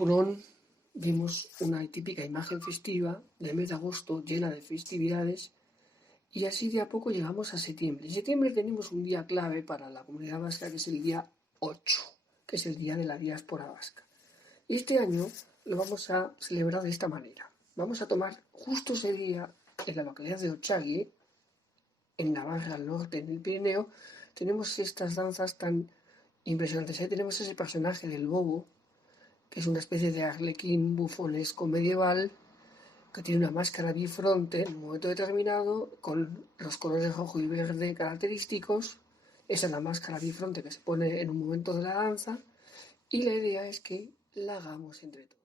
Egunon, vimos una típica imagen festiva del mes de agosto llena de festividades y así de a poco llegamos a septiembre. En septiembre tenemos un día clave para la comunidad vasca que es el día 8, que es el día de la diáspora vasca. Y este año lo vamos a celebrar de esta manera. Vamos a tomar justo ese día en la localidad de Ochagui, en Navarra, al norte, en el Pirineo, tenemos estas danzas tan impresionantes. Ahí tenemos ese personaje del bobo, que es una especie de arlequín bufonesco medieval, que tiene una máscara bifronte en un momento determinado, con los colores rojo y verde característicos. Esa es la máscara bifronte que se pone en un momento de la danza, y la idea es que la hagamos entre todos.